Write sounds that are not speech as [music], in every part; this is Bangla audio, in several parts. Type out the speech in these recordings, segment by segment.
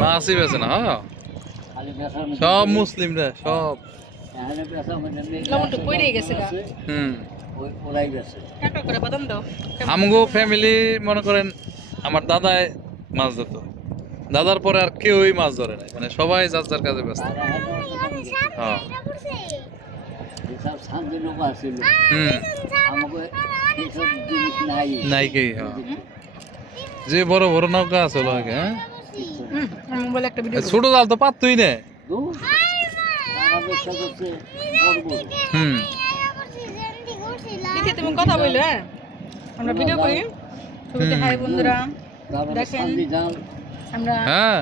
মাছই বেছে না হ্যাঁ। সব মুসলিমরা সব। আমগো ফ্যামিলি মনে করেন আমার দাদাই মাছ ধরত। দাদার পরে আর কেউই মাছ ধরে নাই মানে সবাই যার যার কাজে ব্যস্ত। হ্যাঁ। হুম। নাই। হ্যাঁ। যে বড় বড় নৌকা আছে আগে হ্যাঁ? হুম আমার মোবাইলে একটা ভিডিও এই ছোট জাল তো পাততই না। হুম। তুমি কথা বলল হ্যাঁ? আমরা ভিডিও করি। হাই বন্ধুরা দেখেন। আমরা হ্যাঁ।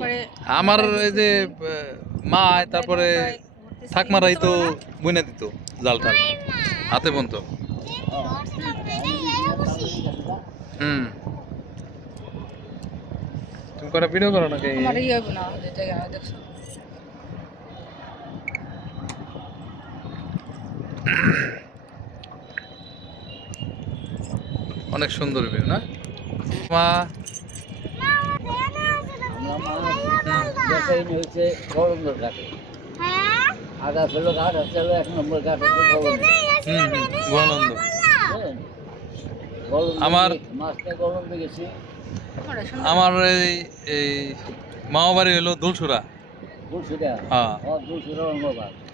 পরে আমার এই যে মা তারপরে থাকমারাই তো বইনা দিত জাল টাল হাতে বন্ত। হুম। কটা ভিডিও করো নাকি? আমার ইয়ে হবে না যেটা দেখছ? অনেক সুন্দর ভিউ না? মা। হচ্ছে গরমদের ঘাটে আগা এক নম্বর ঘাট হচ্ছে গরম আমার- মাছটা গরম গেছি। আমার এই এই মামা হলো দুলসুরা হ্যাঁ।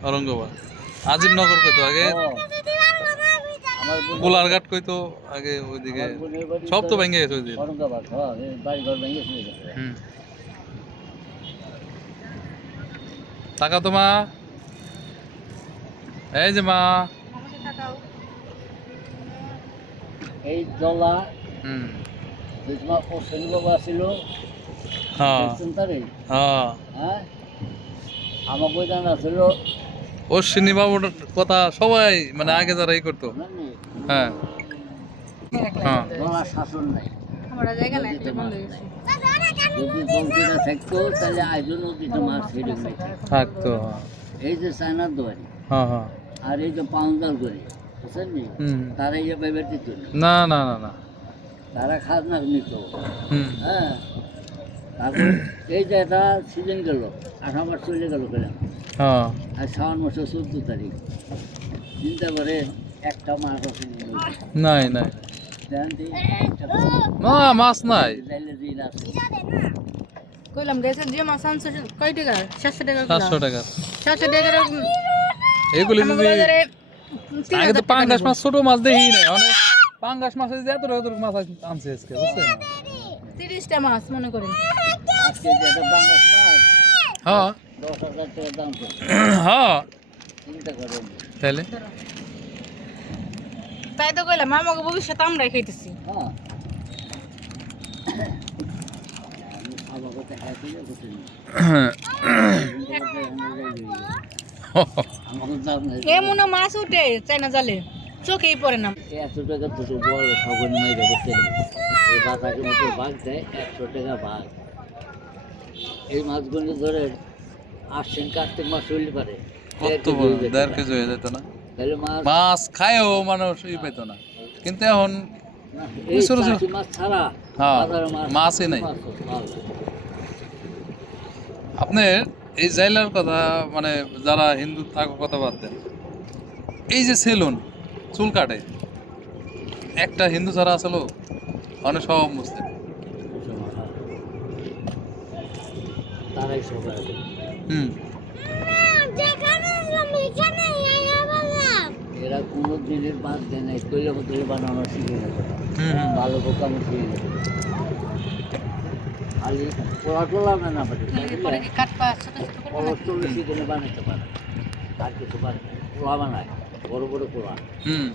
ঔরঙ্গাবাদ আজিমনগর কইতো আগে? গোলারঘাট কইতো আগে ওইদিকে। সব তো ভেঙে গেছে ওইদিকে টাকা তো মা? এই যে মা। এই জলা হুম। বাবা ছিল হ্যাঁ দেখছেন তারে? হ্যাঁ হ্যাঁ? আমাকে জানা ছিল অশ্বিনী বাবুর কথা সবাই মানে আগে যারা এই করতো। হ্যাঁ। হ্যাঁ শাসন নাই। আমরা জায়গা নাই বন্ধ যদি থাকতো তাহলে মাছ ছেড়ে থাকতো এই যে চায়নার দোয়ারি হ্যাঁ হ্যাঁ আর এই যে পাউন্ডাল করে বুঝছেন তারা না না না না। তারা খাজনা নিত হুম। হ্যাঁ। তারপর এই যে এটা সিজন গেল আঠারো মাস চলে গেল কেন? হ্যাঁ। আর শ্রাবণ মাসের চোদ্দ তারিখ। চিন্তা করে একটা মাছ আছে নাই নাই। না মাছ নাই। যাইলে কইলাম গেছে যে মাছ আনছে কয় টাকা? সাতশো টাকা সাতশো টাকা। সাতশো টাকা এগুলি আগে তো পাঙ্গাস মাছ ছোট মাছ দেখি নাই অনেক পাঙ্গাস মাছ যে এত এত মাছ আনছে আজকে বুঝছেন? তিরিশটা মাছ মনে করেন। আজকে যে বাংলাদেশ মাছ হ্যাঁ। হ্যাঁ। চিন্তা করেন তাহলে? তাই তো কইলাম আমাকে ভবিষ্যৎ আমরাই খাইতেছি। হ্যাঁ। আমি খাবার কথা হ্যাপি করতে আমাকে [coughs] দাম নাই। এমন মাছ উঠে চাইনা জালে। চোখেই পড়ে না। এত টাকা দুটো বড় সবন মেরে বসে এই বাতাকে মতো ভাগ দেয় একশো টাকা ভাগ এই মাছগুলো ধরে আসছেন কার্তিক মাস হইলে পারে। কত বড় দেড় কেজি হয়ে যেত না? মাছ মাছ খায়ও মানুষ ই পেত না। কিন্তু এখন ছোট ছোট- মাছ ছাড়া হ্যাঁ, মাছই নাই। আপনার এই জাইলার কথা মানে যারা হিন্দু থাকো কথা বাদ দেন এই যে সেলুন চুল কাটে। একটা হিন্দু ছাড়া আসলো অনেক সব মুসলিম। আছে। হুম। এরা কোনো দিনের বাদ দেয় নাই তৈরি বোতলে বানানো শিখে। ভালো বোকামো শিখে খালি টোলা না টলস শিখে বানাতে পারে। আর কিছু পারে না। বানায়। বড় বড় পোড়া হুম।